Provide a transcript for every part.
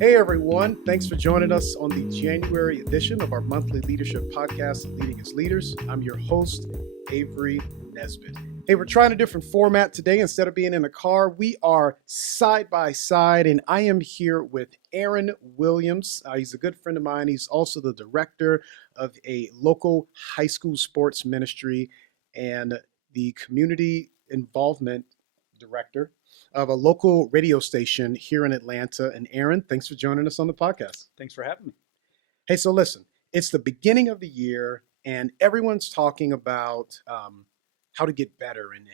Hey everyone, thanks for joining us on the January edition of our monthly leadership podcast, Leading as Leaders. I'm your host, Avery Nesbitt. Hey, we're trying a different format today. Instead of being in a car, we are side by side, and I am here with Aaron Williams. He's a good friend of mine. He's also the director of a local high school sports ministry and the community involvement director of a local radio station here in Atlanta. And Aaron, thanks for joining us on the podcast. Thanks for having me. Hey, so listen, it's the beginning of the year, and everyone's talking about how to get better and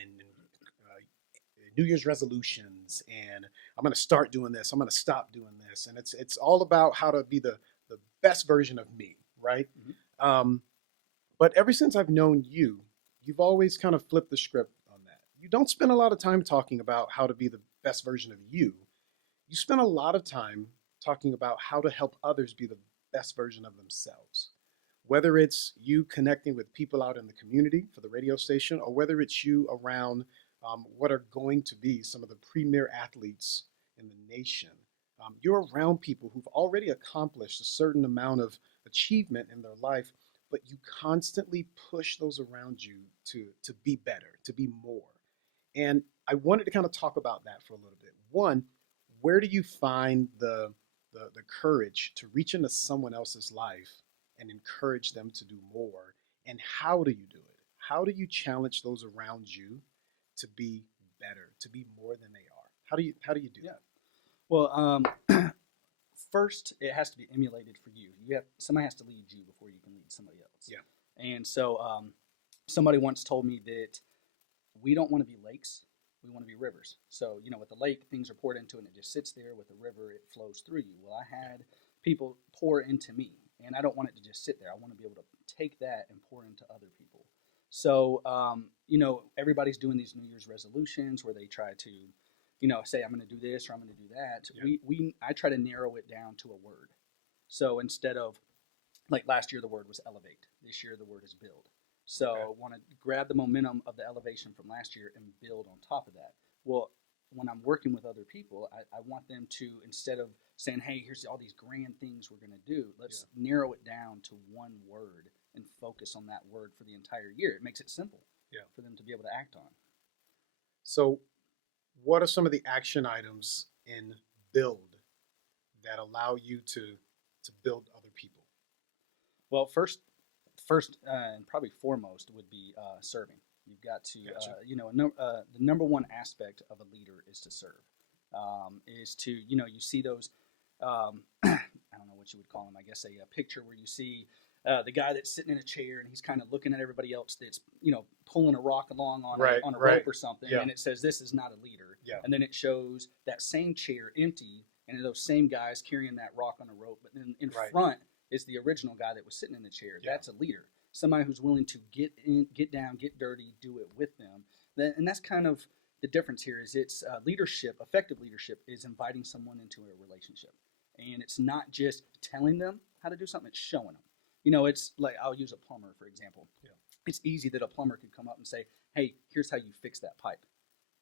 New Year's resolutions. And I'm going to start doing this. I'm going to stop doing this. And it's all about how to be the best version of me, right? Mm-hmm. But ever since I've known you, you've always kind of flipped the script on that. You don't spend a lot of time talking about how to be the best version of you. You spend a lot of time talking about how to help others be the best version of themselves. Whether it's you connecting with people out in the community for the radio station, or whether it's you around what are going to be some of the premier athletes in the nation. You're around people who've already accomplished a certain amount of achievement in their life, but you constantly push those around you to be better, to be more. And I wanted to kind of talk about that for a little bit. One, where do you find the courage to reach into someone else's life and encourage them to do more? And how do you do it? How do you challenge those around you to be better, to be more than they are? How do you do that? Well, first it has to be emulated for you. Somebody has to lead you before you can lead somebody else. Yeah. And so somebody once told me that we don't want to be lakes, we want to be rivers. So with the lake, things are poured into it and it just sits there. With the river, it flows through you. Well, I had people pour into me, and I don't want it to just sit there. I want to be able to take that and pour into other people. So everybody's doing these New Year's resolutions where they try to say I'm going to do this or I'm going to do that. Yeah. I try to narrow it down to a word. So instead of, like, last year the word was elevate. This year the word is build. So Okay. I want to grab the momentum of the elevation from last year and build on top of that. Well, when I'm working with other people, I want them to, instead of saying, hey, here's all these grand things we're going to do, let's narrow it down to one word and focus on that word for the entire year. It makes it simple for them to be able to act on. So, what are some of the action items in build that allow you to build other people? Well, first and probably foremost would be serving. You've got to, Gotcha. the number one aspect of a leader is to serve. Is to, you see those, I don't know what you would call them. I guess a picture where you see the guy that's sitting in a chair and he's kind of looking at everybody else that's pulling a rock along on a rope or something, and it says this is not a leader. Yeah. And then it shows that same chair empty and those same guys carrying that rock on a rope, but then in front is the original guy that was sitting in the chair. Yeah. That's a leader. Somebody who's willing to get in, get down, get dirty, do it with them. And that's kind of the difference here. Is it's leadership. Effective leadership is inviting someone into a relationship, and it's not just telling them how to do something; it's showing them. It's like, I'll use a plumber for example. Yeah. It's easy that a plumber could come up and say, "Hey, here's how you fix that pipe."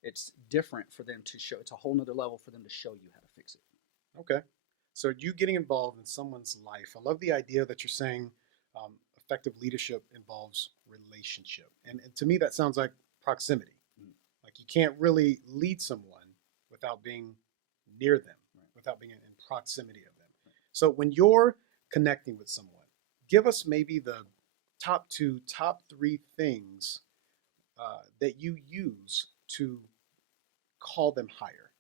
It's different for them to show. It's a whole nother level for them to show you how to fix it. Okay. So you getting involved in someone's life. I love the idea that you're saying effective leadership involves relationship. And to me, that sounds like proximity. Mm. Like you can't really lead someone without being near them, without being in proximity of them. So when you're connecting with someone, give us maybe the top three things that you use to call them higher.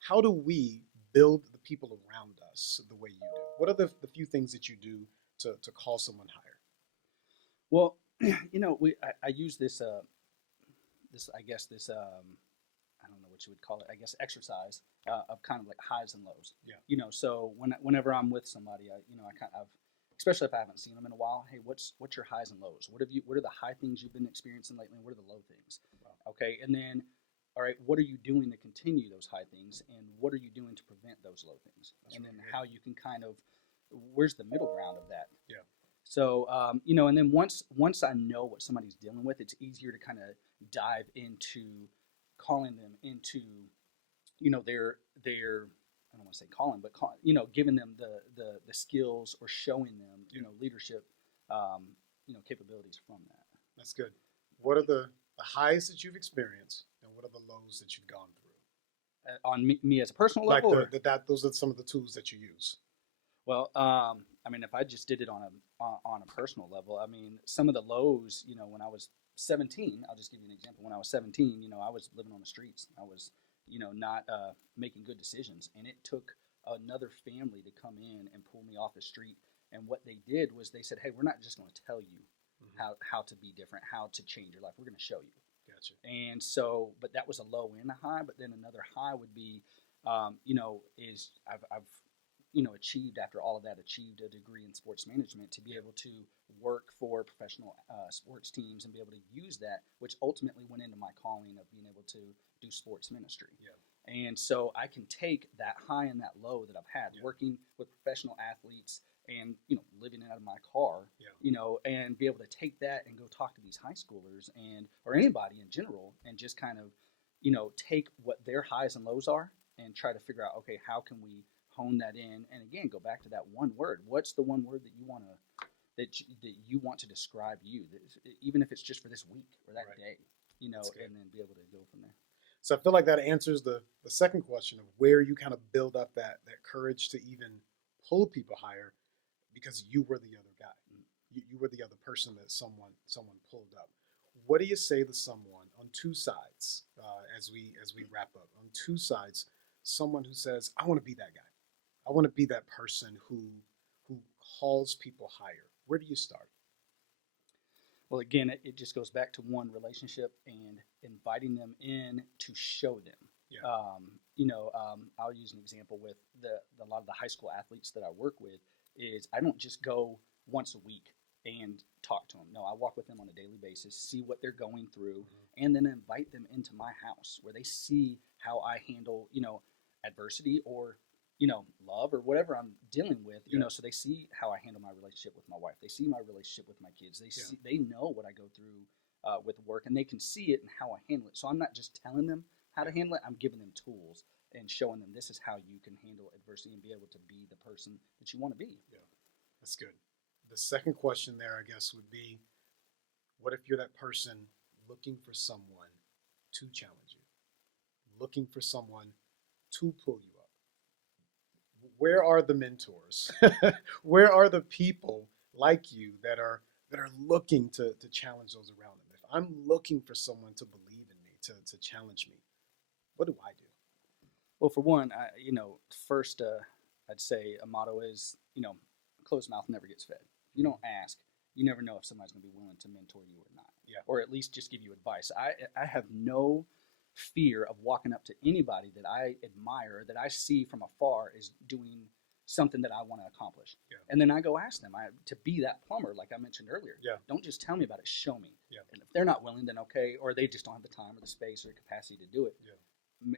How do we build the people around us the way you do? What are the few things that you do to call someone higher? Well, I use this I guess this I don't know what you would call it. I guess exercise of kind of like highs and lows. Yeah. So whenever I'm with somebody, I've especially if I haven't seen them in a while. Hey, what's your highs and lows? What are the high things you've been experiencing lately? And what are the low things? Wow. Okay, and then, all right, what are you doing to continue those high things, and what are you doing to prevent those low things? That's and really then good. how you can kind of, where's the middle ground of that? Yeah. So and then once I know what somebody's dealing with, it's easier to kind of dive into calling them into, their I don't want to say calling, but giving them the skills or showing them, leadership, capabilities from that. That's good. What are the highs that you've experienced, and what are the lows that you've gone through? On me as a personal Like level, those are some of the tools that you use. well, I mean, if I just did it on a personal level, I mean, some of the lows, when I was 17, I'll just give you an example. When I was 17, I was living on the streets. I was, not making good decisions, and it took another family to come in and pull me off the street. And what they did was they said, "Hey, we're not just going to tell you how to be different, how to change your life. We're going to show you." Gotcha. And so, but that was a low and a high. But then another high would be, is I've achieved after all of that, achieved a degree in sports management to be able to work for professional sports teams and be able to use that, which ultimately went into my calling of being able to do sports ministry. Yeah. And so I can take that high and that low that I've had working with professional athletes and, living out of my car, and be able to take that and go talk to these high schoolers or anybody in general and just kind of, take what their highs and lows are and try to figure out, okay, how can we hone that in? And again, go back to that one word. What's the one word that you want to describe you, even if it's just for this week or that day, and then be able to go from there. So I feel like that answers the second question of where you kind of build up that courage to even pull people higher, because you were the other guy. You were the other person that someone pulled up. What do you say to someone on two sides as we wrap up? On two sides, someone who says, "I want to be that guy. I want to be that person who calls people higher." Where do you start? Well, again, it just goes back to one relationship and inviting them in to show them. Yeah. I'll use an example with a lot of the high school athletes that I work with. Is I don't just go once a week and talk to them. No, I walk with them on a daily basis, see what they're going through, and then invite them into my house where they see how I handle, adversity or, love or whatever I'm dealing with, so they see how I handle my relationship with my wife. They see my relationship with my kids. They know what I go through with work, and they can see it and how I handle it. So I'm not just telling them how to handle it. I'm giving them tools and showing them this is how you can handle adversity and be able to be the person that you want to be. Yeah, that's good. The second question there, I guess, would be, what if you're that person looking for someone to challenge you, looking for someone to pull you up? Where are the mentors? Where are the people like you that are looking to challenge those around them? If I'm looking for someone to believe in me, to challenge me, what do I do? Well, for one, first, I'd say a motto is, closed mouth never gets fed. You don't ask. You never know if somebody's going to be willing to mentor you or not, or at least just give you advice. I have no fear of walking up to anybody that I admire, that I see from afar is doing something that I want to accomplish. And then I go ask them to be that plumber, like I mentioned earlier. Don't just tell me about it, show me. And if they're not willing, then okay, or they just don't have the time or the space or capacity to do it.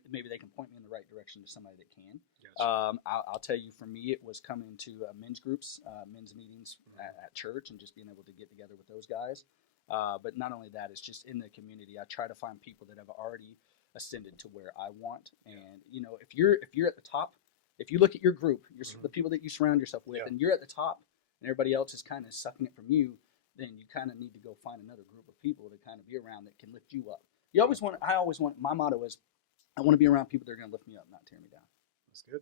Maybe they can point me in the right direction to somebody that can. I'll tell you, for me, it was coming to men's groups, men's meetings at church, and just being able to get together with those guys. But not only that, it's just in the community. I try to find people that have already ascended to where I want. And if you're at the top, if you look at your group, the people that you surround yourself with, and you're at the top, and everybody else is kind of sucking it from you, then you kind of need to go find another group of people to kind of be around that can lift you up. I always want. My motto is, I want to be around people that are going to lift me up, not tear me down. That's good.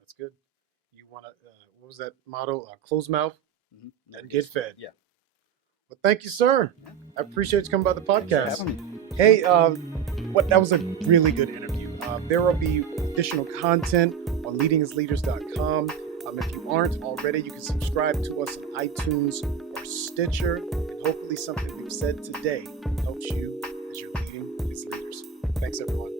That's good. You want to, what was that motto? Closed mouth and get fed. Yeah. Well, thank you, sir. I appreciate you coming by the podcast. Hey, that was a really good interview. There will be additional content on leadingasleaders.com. If you aren't already, you can subscribe to us on iTunes or Stitcher, and hopefully something we've said today helps you as you're leading as leaders. Thanks, everyone.